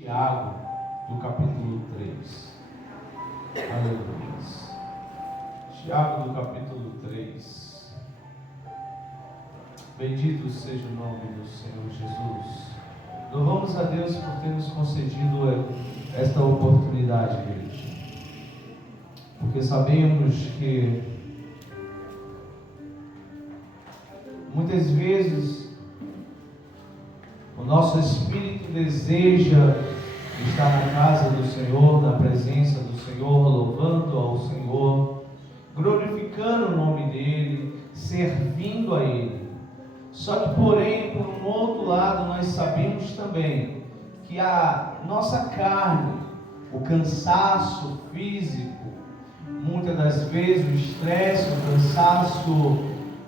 Tiago, do capítulo 3. Aleluia. Tiago, do capítulo 3. Bendito seja o nome do Senhor Jesus. Louvamos a Deus por ter nos concedido esta oportunidade, igreja. Porque sabemos que muitas vezes o nosso espírito deseja estar na casa do Senhor, na presença do Senhor, louvando ao Senhor, glorificando o nome dEle, servindo a Ele. Só que, porém, por um outro lado, nós sabemos também que a nossa carne, o cansaço físico, muitas das vezes o estresse, o cansaço,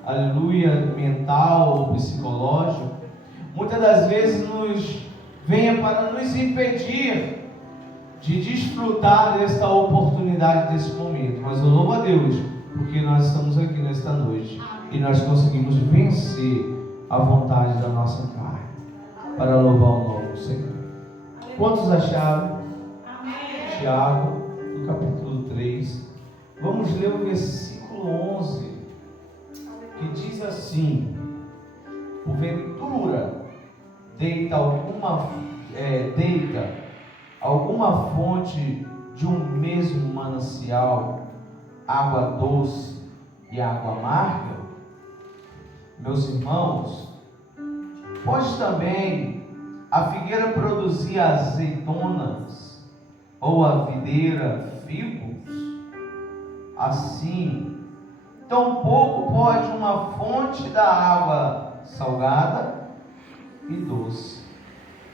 aleluia, mental ou psicológico, muitas das vezes nos venha para nos impedir de desfrutar desta oportunidade, desse momento. Mas eu louvo a Deus, porque nós estamos aqui nesta noite e nós conseguimos vencer a vontade da nossa carne para louvar o nome do Senhor. Quantos acharam? Tiago, no capítulo 3. Vamos ler o versículo 11, que diz assim: porventura deita alguma fonte de um mesmo manancial água doce e água amarga? Meus irmãos, pode também a figueira produzir azeitonas ou a videira figos? Assim, tampouco pode uma fonte da água salgada e doce.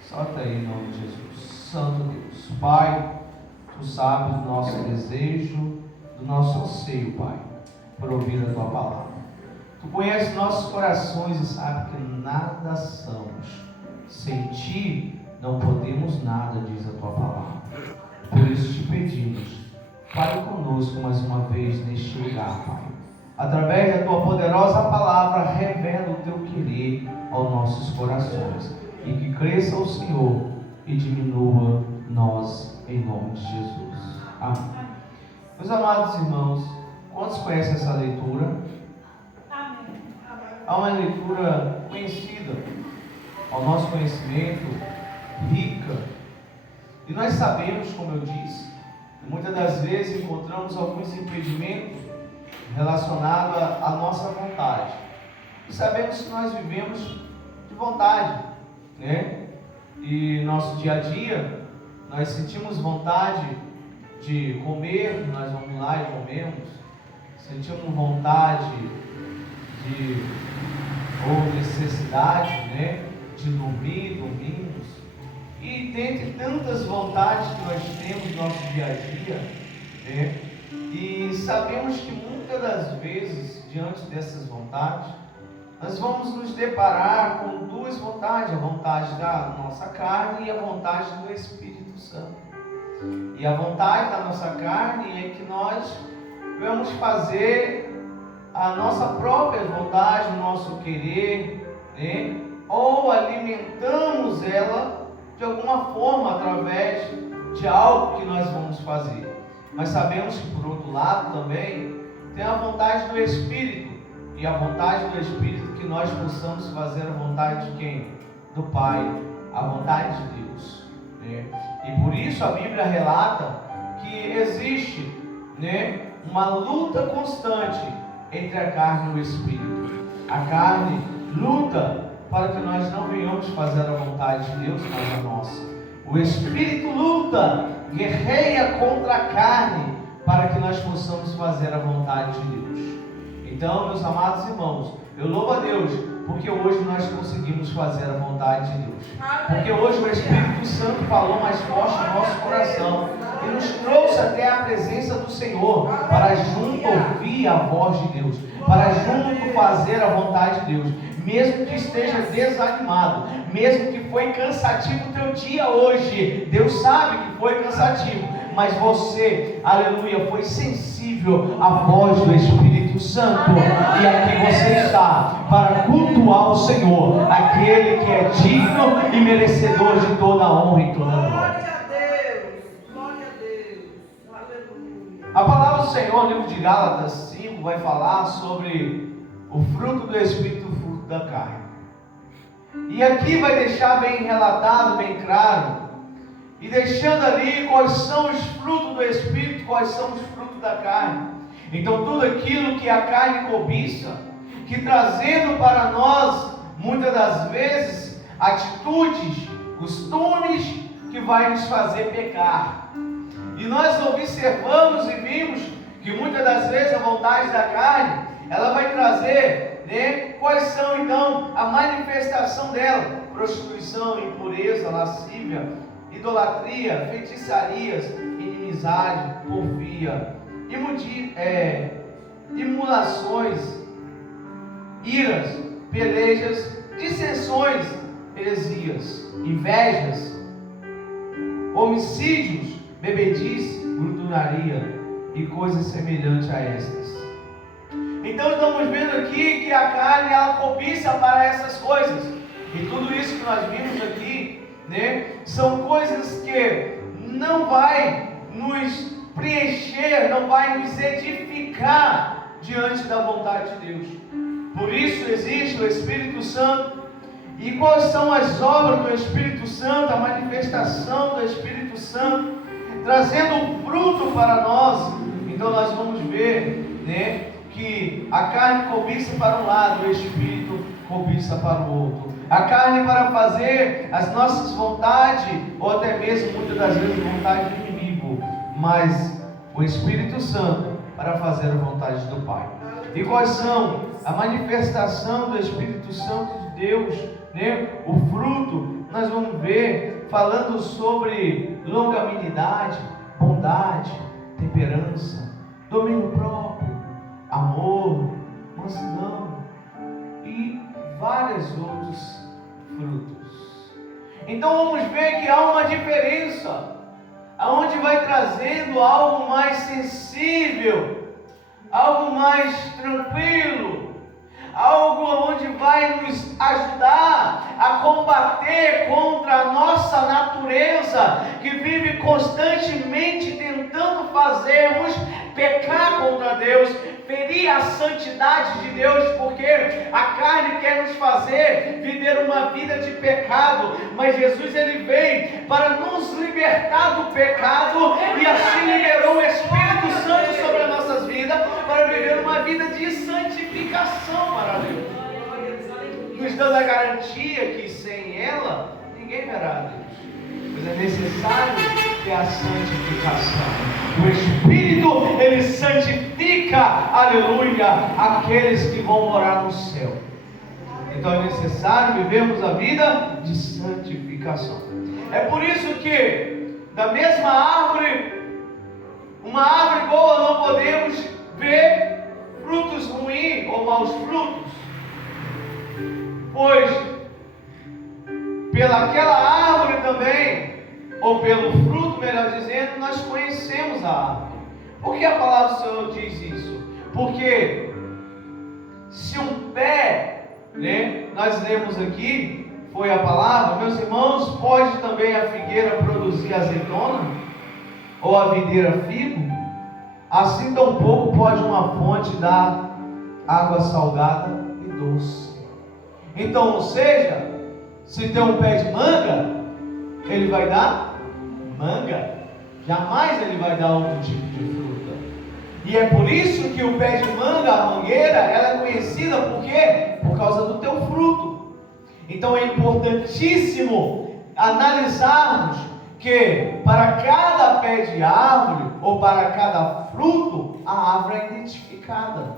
Solta aí em nome de Jesus. Santo Deus, Pai, Tu sabes do nosso desejo, do nosso anseio, Pai, por ouvir a Tua palavra. Tu conheces nossos corações e sabes que nada somos. Sem Ti não podemos nada, diz a Tua palavra. Por isso te pedimos, fale conosco mais uma vez neste lugar, Pai. Através da Tua poderosa palavra, revela o Teu querer aos nossos corações. E que cresça o Senhor e diminua nós, em nome de Jesus. Amém. Meus amados irmãos, quantos conhecem essa leitura? Amém. Há uma leitura conhecida, ao nosso conhecimento, rica. E nós sabemos, como eu disse, que muitas das vezes encontramos alguns impedimentos relacionado à nossa vontade. E sabemos que nós vivemos de vontade, né? E nosso dia a dia, nós sentimos vontade de comer, nós vamos lá e comemos. Sentimos vontade ou necessidade, né, de dormir, dormimos. E dentre tantas vontades que nós temos no nosso dia a dia, né? E sabemos que muitas das vezes, diante dessas vontades, nós vamos nos deparar com duas vontades: a vontade da nossa carne e a vontade do Espírito Santo. E a vontade da nossa carne é que nós vamos fazer a nossa própria vontade, o nosso querer, né? Ou alimentamos ela de alguma forma através de algo que nós vamos fazer. Mas sabemos que, por outro lado, também tem a vontade do Espírito. E a vontade do Espírito que nós possamos fazer a vontade de quem? Do Pai, a vontade de Deus, né? E por isso a Bíblia relata que existe, né, uma luta constante entre a carne e o Espírito. A carne luta para que nós não venhamos fazer a vontade de Deus, mas a nossa. O Espírito luta, guerreia contra a carne, para que nós possamos fazer a vontade de Deus. Então, meus amados irmãos, eu louvo a Deus, porque hoje nós conseguimos fazer a vontade de Deus. Porque hoje o Espírito Santo falou mais forte no nosso coração e nos trouxe até a presença do Senhor, para junto ouvir a voz de Deus, para junto fazer a vontade de Deus. Mesmo que esteja desanimado, mesmo que foi cansativo o teu dia hoje, Deus sabe que foi cansativo, mas você, aleluia, foi sensível à voz do Espírito Santo. E aqui você está para cultuar o Senhor, aquele que é digno e merecedor de toda a honra e toda a glória. do Senhor, no livro de Gálatas 5, vai falar sobre o fruto do Espírito, o fruto da carne. E aqui vai deixar bem relatado, bem claro, e deixando ali quais são os frutos do Espírito, quais são os frutos da carne. Então tudo aquilo que a carne cobiça, que trazendo para nós, muitas das vezes, atitudes, costumes, que vai nos fazer pecar. E nós observamos e vimos que muitas das vezes a vontade da carne, ela vai trazer, quais são então a manifestação dela: prostituição, impureza, lascívia, idolatria, feitiçarias, inimizade, porfia, imulações, iras, pelejas, dissensões, heresias, invejas, homicídios, bebedice, glutonaria e coisas semelhantes a estas. Então estamos vendo aqui que a carne, ela cobiça para essas coisas. E tudo isso que nós vimos aqui, são coisas que não vai nos preencher, não vai nos edificar diante da vontade de Deus. Por isso existe o Espírito Santo. E quais são as obras do Espírito Santo, a manifestação do Espírito Santo, trazendo um fruto para nós? Então nós vamos ver, que a carne cobiça para um lado, o Espírito cobiça para o outro. A carne para fazer as nossas vontades, ou até mesmo muitas das vezes vontade do inimigo, mas o Espírito Santo para fazer a vontade do Pai. E quais são a manifestação do Espírito Santo de Deus, o fruto? Nós vamos ver falando sobre longanimidade, bondade, temperança, domínio próprio, amor, mansidão e vários outros frutos. Então vamos ver que há uma diferença, aonde vai trazendo algo mais sensível, algo mais tranquilo, algo onde vai nos ajudar a combater contra a nossa natureza, que vive constantemente tentando fazermos pecar contra Deus, ferir a santidade de Deus, porque a carne quer nos fazer viver uma vida de pecado, mas Jesus ele veio para nos libertar do pecado e assim liberou o Espírito Santo sobre as nossas vidas para viver uma vida de santificação para Deus, nos dando a garantia que sem ela ninguém verá a Deus. Mas é necessário ter a santificação. O Espírito, ele santifica, aleluia, aqueles que vão morar no céu. Então é necessário vivermos a vida de santificação. É por isso que da mesma árvore, uma árvore boa, não podemos ver frutos ruins ou maus frutos, pois pelaquela árvore também, ou pelo fruto, melhor dizendo, nós conhecemos a árvore. Por que a palavra do Senhor diz isso? Porque se um pé, nós lemos aqui, foi a palavra, meus irmãos, pode também a figueira produzir azeitona, ou a videira figo, assim tampouco pode uma fonte dar água salgada e doce. Então, ou seja, se tem um pé de manga, ele vai dar manga, jamais ele vai dar outro tipo de fruta. E é por isso que o pé de manga, a mangueira, ela é conhecida por quê? Por causa do teu fruto. Então é importantíssimo analisarmos que para cada pé de árvore ou para cada fruto, a árvore é identificada.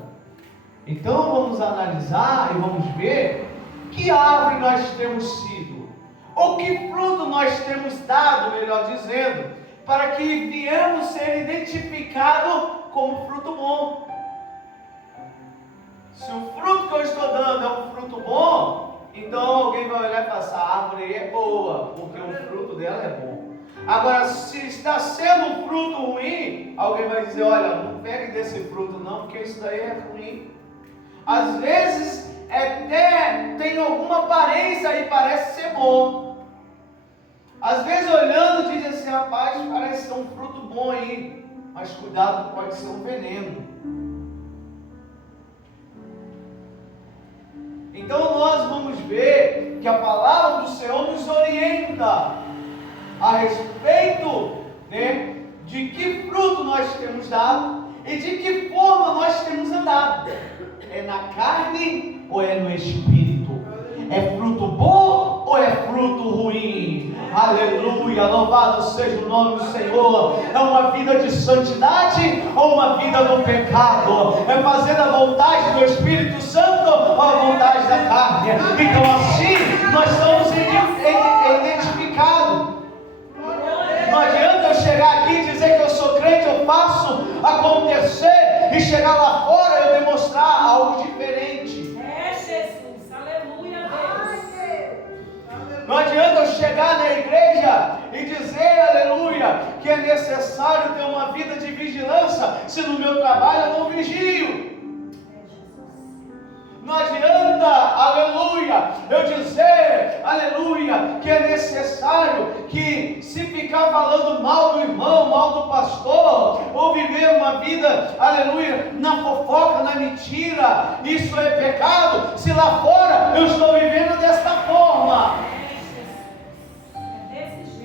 Então vamos analisar e vamos ver que árvore nós temos sido, ou que fruto nós temos dado, melhor dizendo, para que viemos ser identificados como fruto bom. Se o fruto que eu estou dando é um fruto bom, então alguém vai olhar e falar: essa árvore aí é boa, porque o fruto dela é bom. Agora, se está sendo um fruto ruim, alguém vai dizer: olha, não pegue desse fruto não, porque isso daí é ruim. Às vezes até tem alguma aparência e parece ser bom. Às vezes olhando diz assim: rapaz, parece ser um fruto bom aí, mas cuidado que pode ser um veneno. Então nós vamos ver que a palavra do Senhor nos orienta a respeito, né, de que fruto nós temos dado e de que forma nós temos andado. É na carne ou é no espírito? É fruto bom ou é fruto ruim? Aleluia, louvado seja o nome do Senhor. É uma vida de santidade ou uma vida no pecado? É fazer a vontade do Espírito Santo ou a vontade da carne? Então assim nós estamos identificados. Não adianta eu chegar aqui e dizer que eu sou crente, eu faço acontecer e chegar lá fora eu demonstrar algo diferente. É Jesus, aleluia, Deus. Não adianta eu chegar na igreja e dizer, aleluia, que é necessário ter uma vida de vigilância, se no meu trabalho eu não vigio. Não adianta, aleluia, eu dizer, aleluia, que é necessário que se ficar falando mal do irmão, mal do pastor, ou viver uma vida, aleluia, na fofoca, na mentira, isso é pecado, se lá fora eu estou vivendo desta forma.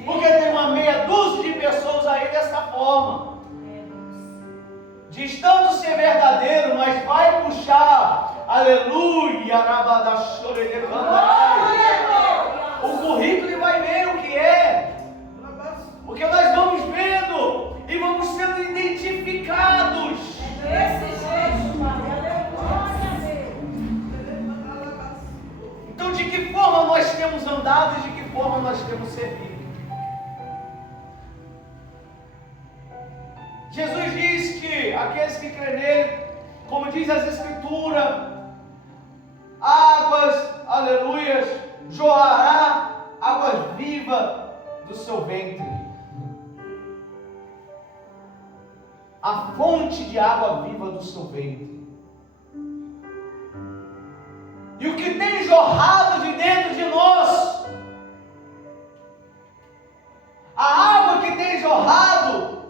Porque tem uma meia dúzia de pessoas aí desta forma. Diz tanto ser verdadeiro, mas vai puxar, aleluia, o currículo e vai ver o que é. Porque nós vamos vendo e vamos sendo identificados. Desse jeito, aleluia. Então, de que forma nós temos andado e de que forma nós temos servido? Jesus diz que aqueles que crêem nele, como diz as Escrituras, águas, aleluias, jorrará águas vivas do seu ventre. A fonte de água viva do seu ventre. E o que tem jorrado de dentro de nós, a água que tem jorrado,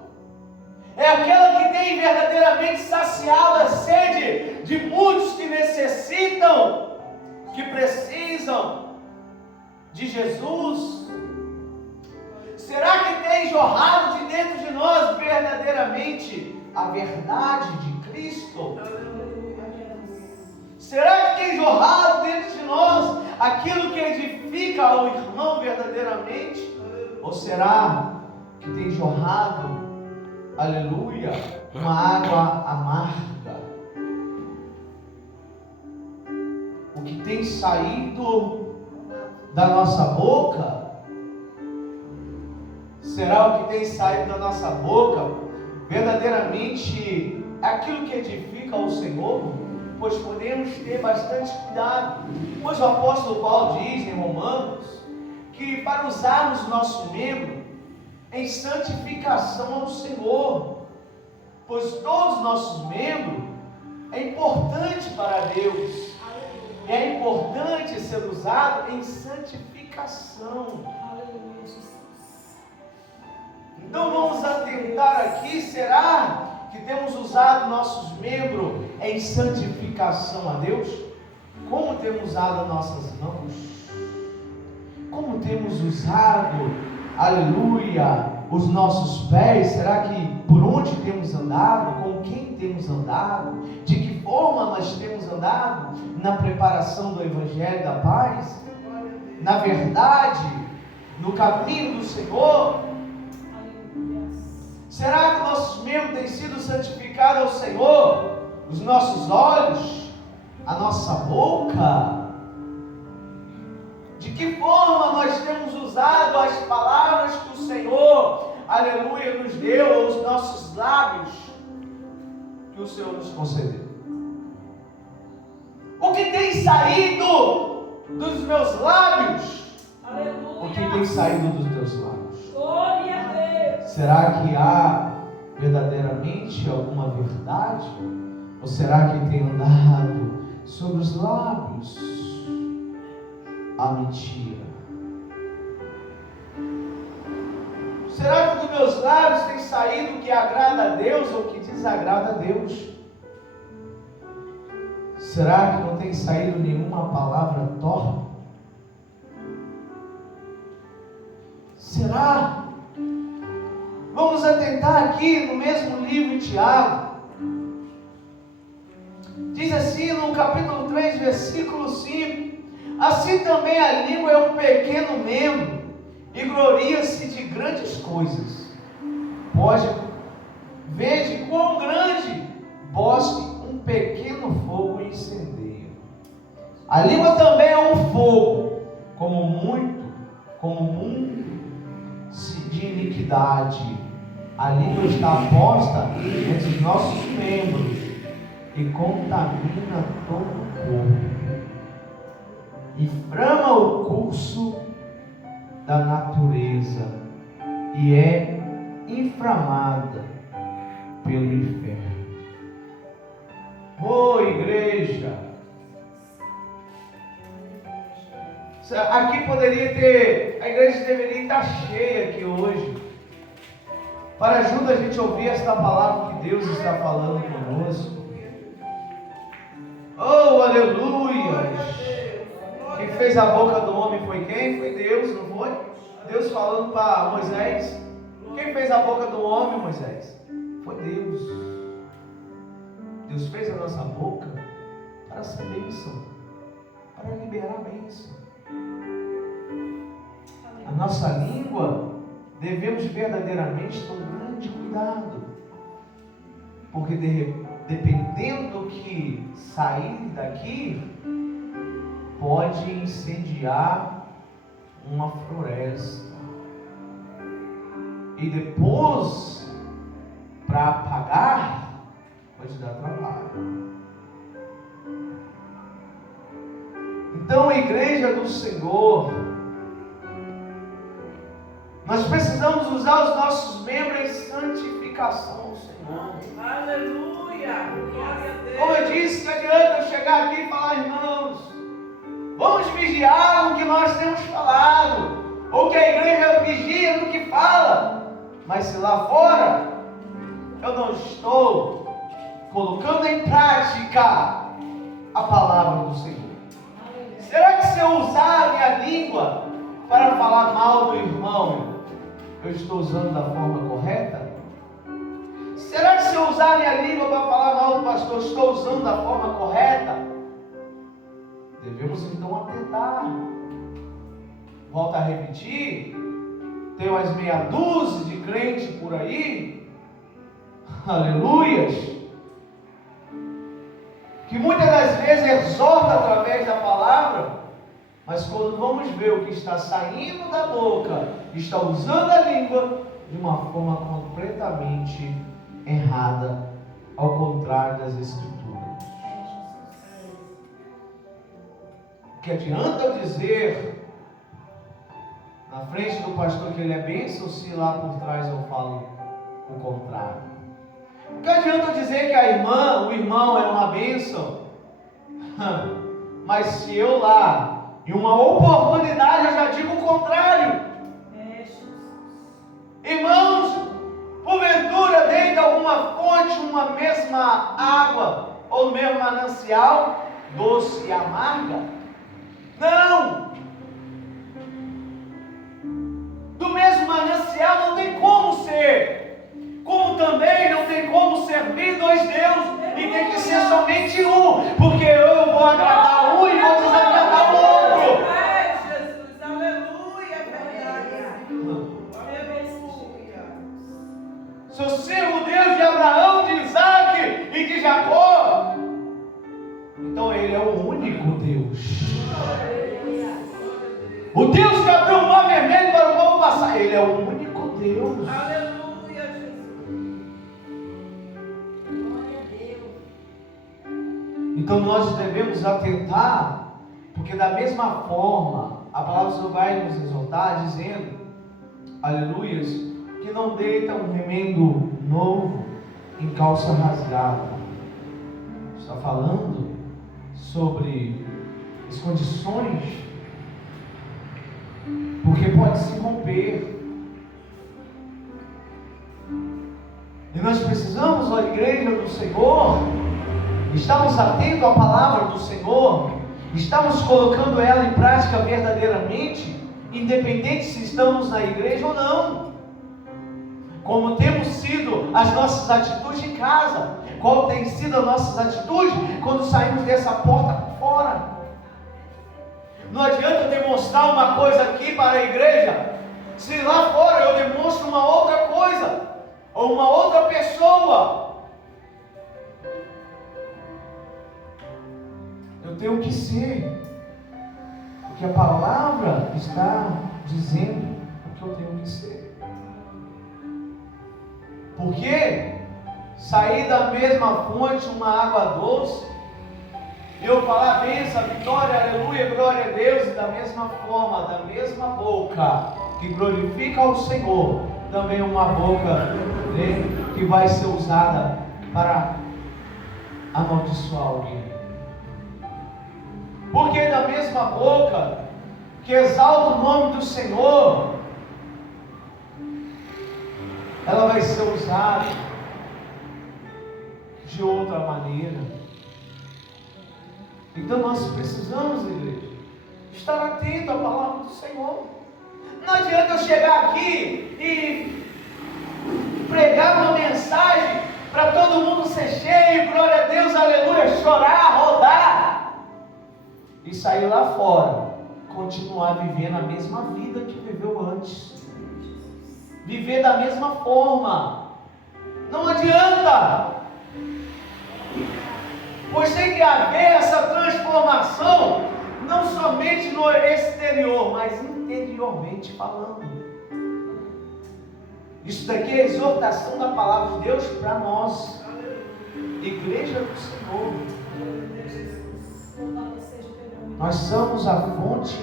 é aquela que tem verdadeiramente saciado a sede de muitos que necessitam, que precisam de Jesus. Será que tem jorrado de dentro de nós verdadeiramente a verdade de Cristo? Será que tem jorrado dentro de nós aquilo que edifica ao irmão verdadeiramente? Ou será que tem jorrado, aleluia, uma água amarga? O que tem saído da nossa boca, será o que tem saído da nossa boca verdadeiramente aquilo que edifica ao Senhor? Pois podemos ter bastante cuidado, pois o apóstolo Paulo diz em Romanos que para usarmos nosso membro em santificação ao Senhor, pois todos os nossos membros é importante para Deus, é importante ser usado em santificação. Então vamos atentar aqui, será que temos usado nossos membros em santificação a Deus? Como temos usado nossas mãos? Como temos usado, aleluia, os nossos pés? Será que por onde temos andado? Com quem temos andado? De que forma nós temos andado? Na preparação do Evangelho da Paz? Na verdade? No caminho do Senhor? Será que nossos membros têm sido santificados ao Senhor? Os nossos olhos? A nossa boca? De que forma nós temos usado as palavras que o Senhor, aleluia, nos deu, os nossos lábios que o Senhor nos concedeu? O que tem saído dos meus lábios? Aleluia. O que tem saído dos teus lábios? Glória a Deus. Será que há verdadeiramente alguma verdade? Ou será que tem andado sobre os lábios a mentira? Será que do meus lábios tem saído o que agrada a Deus ou o que desagrada a Deus? Será que não tem saído nenhuma palavra torta? Será? Vamos atentar aqui no mesmo livro de Tiago. Diz assim no capítulo 3, versículo 5: assim também a língua é um pequeno membro e gloria-se de grandes coisas. Veja quão grande bosque um pequeno fogo incendeia. A língua também é um fogo, como mundo de iniquidade. A língua está posta entre os nossos membros e contamina todo o corpo. Inflama o curso da natureza e é inflamada pelo inferno. Ô igreja, aqui poderia ter, a igreja deveria estar cheia aqui hoje, para ajuda a gente ouvir esta palavra que Deus está falando conosco. Oh, aleluia! Quem fez a boca do homem foi quem? Foi Deus, não foi? Deus falando para Moisés. Quem fez a boca do homem, Moisés? Foi Deus. Deus fez a nossa boca para ser bênção, para liberar bênção. A nossa língua, devemos verdadeiramente ter um grande cuidado, porque dependendo do que sair daqui, pode incendiar uma floresta, e depois, para apagar, pode dar trabalho. Então, a igreja do Senhor, nós precisamos usar os nossos membros em santificação ao Senhor. Aleluia! Glória a Deus! Como eu disse, não adianta eu chegar aqui e falar, irmãos, vamos vigiar no que nós temos falado, ou que a igreja vigia no que fala, mas se lá fora eu não estou colocando em prática a palavra do Senhor. Será que se eu usar a minha língua para falar mal do irmão, eu estou usando da forma correta? Será que se eu usar a minha língua para falar mal do pastor, estou usando da forma correta? Devemos então atentar. Volto a repetir, tem umas meia dúzia de crentes por aí, aleluias, que muitas das vezes exorta através da palavra, mas quando vamos ver o que está saindo da boca, está usando a língua de uma forma completamente errada, ao contrário das Escrituras. O que adianta eu dizer na frente do pastor que ele é bênção, se lá por trás eu falo o contrário? O que adianta eu dizer que a irmã, o irmão é uma bênção, mas se eu lá, em uma oportunidade, eu já digo o contrário? Irmãos, porventura dentro de alguma fonte, uma mesma água, ou mesmo manancial, doce e amarga? Não! Do mesmo manancial não tem como ser, como também não tem como servir dois deuses, e tem que ser somente um, porque eu vou agradar um e vou desagradar o outro. Ai, Jesus, aleluia, verdade. Se eu sirvo o Deus de Abraão, de Isaac e de Jacó, então Ele é o único Deus. O Deus que abriu o mar vermelho para o povo passar, Ele é o único Deus. Aleluia, Jesus. Glória a Deus. Então nós devemos atentar, porque da mesma forma, a palavra do Senhor vai nos exortar, dizendo, aleluias, que não deita um remendo novo em calça rasgada. Está falando sobre as condições, porque pode se romper. nós precisamos, ó igreja do Senhor, estamos atentos à palavra do Senhor, estamos colocando ela em prática verdadeiramente, independente se estamos na igreja ou não. Como temos sido as nossas atitudes em casa, qual tem sido as nossas atitudes quando saímos dessa porta fora. Não adianta eu demonstrar uma coisa aqui para a igreja, se lá fora eu demonstro uma outra coisa, ou uma outra pessoa. Eu tenho que ser o que a palavra está dizendo, o que eu tenho que ser. Porque sair da mesma fonte uma água doce, eu falar bênção, vitória, aleluia, glória a Deus, e da mesma forma, da mesma boca que glorifica ao Senhor, também uma boca, né, que vai ser usada para amaldiçoar alguém. Porque da mesma boca que exalta o nome do Senhor, ela vai ser usada de outra maneira. Então nós precisamos, igreja, estar atento à palavra do Senhor. Não adianta eu chegar aqui e pregar uma mensagem para todo mundo ser cheio, glória a Deus, aleluia, chorar, rodar, e sair lá fora, continuar vivendo a mesma vida que viveu antes. Viver da mesma forma. Não adianta. Pois tem que haver essa transformação, não somente no exterior, mas interiormente falando. Isso daqui é a exortação da palavra de Deus para nós, igreja do Senhor. Nós somos a fonte,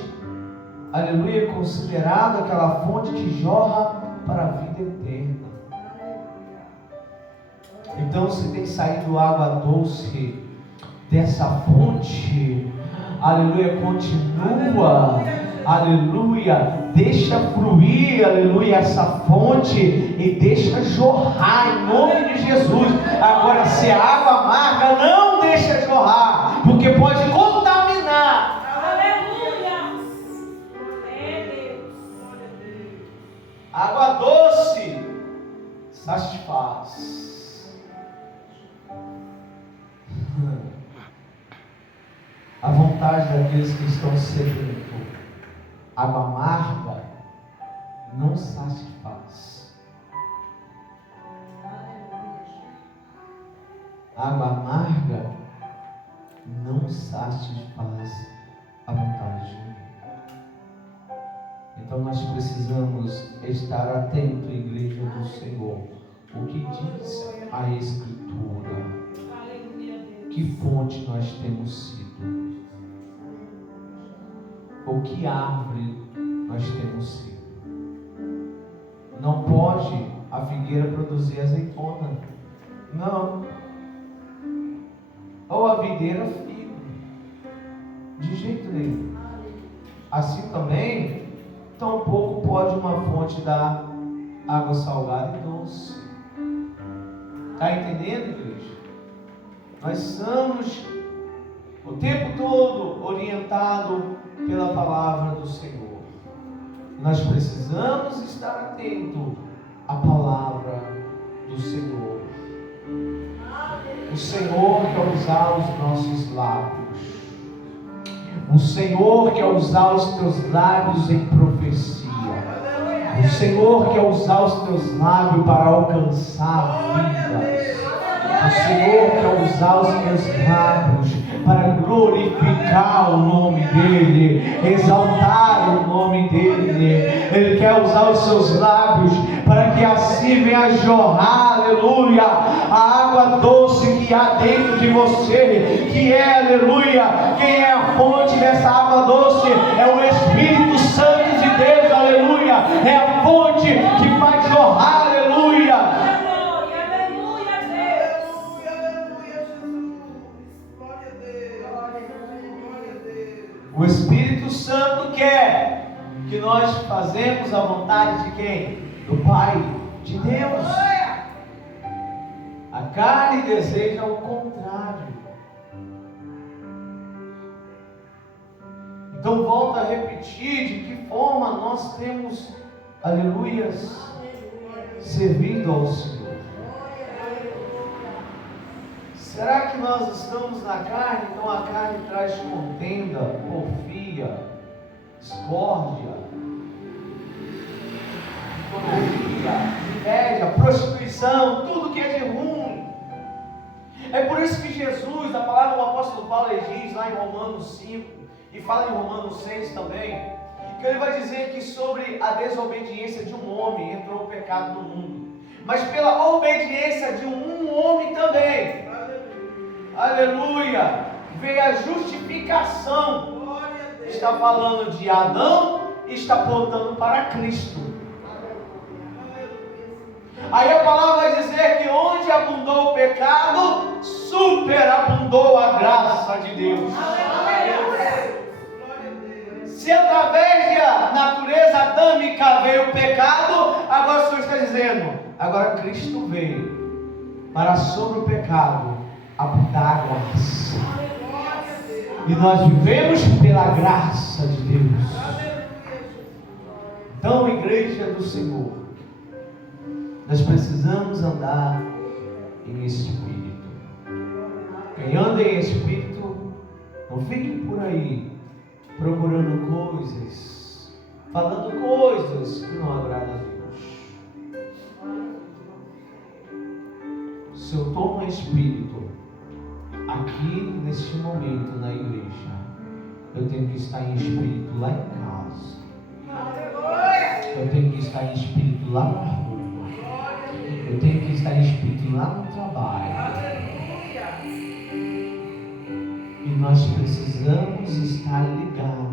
aleluia, considerada aquela fonte que jorra para a vida eterna. Então, se tem saído água doce dessa fonte, aleluia, continua, aleluia, deixa fluir, aleluia, essa fonte e deixa jorrar em nome de Jesus. Agora, se a água amarga, não deixa jorrar, porque pode contaminar. Água doce satisfaz. A vontade daqueles que estão sedentos. Água amarga não satisfaz. Água amarga não satisfaz a vontade de Deus. Então nós precisamos estar atentos, igreja do Senhor. O que diz a Escritura? Que fonte nós temos sido? Ou que árvore nós temos sido? Não pode a figueira produzir azeitona. Não. Ou a videira figo. De jeito nenhum. Assim também, tampouco pode uma fonte dar água salgada e doce. Está entendendo, igreja? Nós somos o tempo todo orientados pela palavra do Senhor. Nós precisamos estar atentos à palavra do Senhor. O Senhor quer usar os nossos lábios. O Senhor quer usar os teus lábios em profecia. O Senhor quer usar os teus lábios para alcançar vidas. O Senhor quer usar os teus lábios para glorificar o nome dEle, exaltar o nome dEle. Ele quer usar os seus lábios para que assim venha jorrar, aleluia, a água doce que há dentro de você, que é, aleluia, quem é a fonte dessa água doce? É o Espírito Santo de Deus, aleluia, é a fonte que vai jorrar, aleluia. O Espírito Santo quer que nós fazemos a vontade de quem? Do Pai, de Deus. carne deseja o contrário. Então volto a repetir de que forma nós temos, aleluias, servido ao Senhor. Será que nós estamos na carne? Então a carne traz contenda, porfia, discórdia, inveja, prostituição, tudo que é de ruim. É por isso que Jesus, a palavra do apóstolo Paulo diz lá em Romanos 5, e fala em Romanos 6 também, que ele vai dizer que sobre a desobediência de um homem entrou o pecado no mundo, mas pela obediência de um homem também, aleluia, veio a justificação. Está falando de Adão e está apontando para Cristo. Aí a palavra vai dizer que onde abundou o pecado, superabundou a graça de Deus. Se através da natureza adâmica veio o pecado, agora o Senhor está dizendo, agora Cristo veio para sobre o pecado abundar a graça. E nós vivemos pela graça de Deus. Então, igreja do Senhor, nós precisamos andar em espírito. Quem anda em espírito, não fique por aí procurando coisas, falando coisas que não agradam a Deus. Se eu tomo espírito aqui neste momento na igreja, eu tenho que estar em espírito lá em casa. Eu tenho que estar em espírito lá na rua. Eu tenho que estar em espírito lá no trabalho. E nós precisamos estar ligados